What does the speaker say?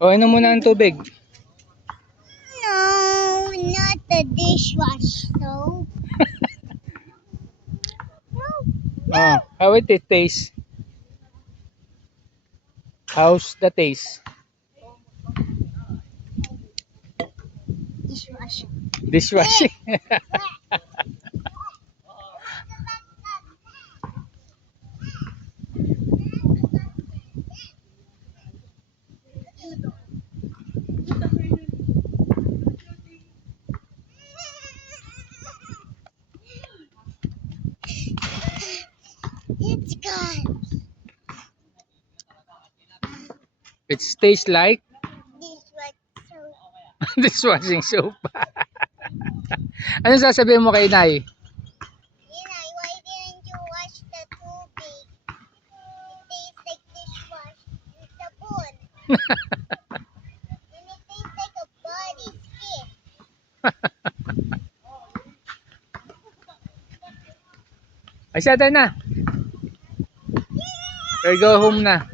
O, inom muna ng tubig. No, not the dishwash soap. Oh, how it taste? How's the taste? Dishwash. Dishwashing. It's gone. It tastes like Dishwash soap. dishwashing soap. Ano sasabihin mo kay Nay? Inay, why didn't you wash the tubig? It tastes like dishwash with sabon. And it tastes like a body skin. Ay, siya tayo na. Or go home na.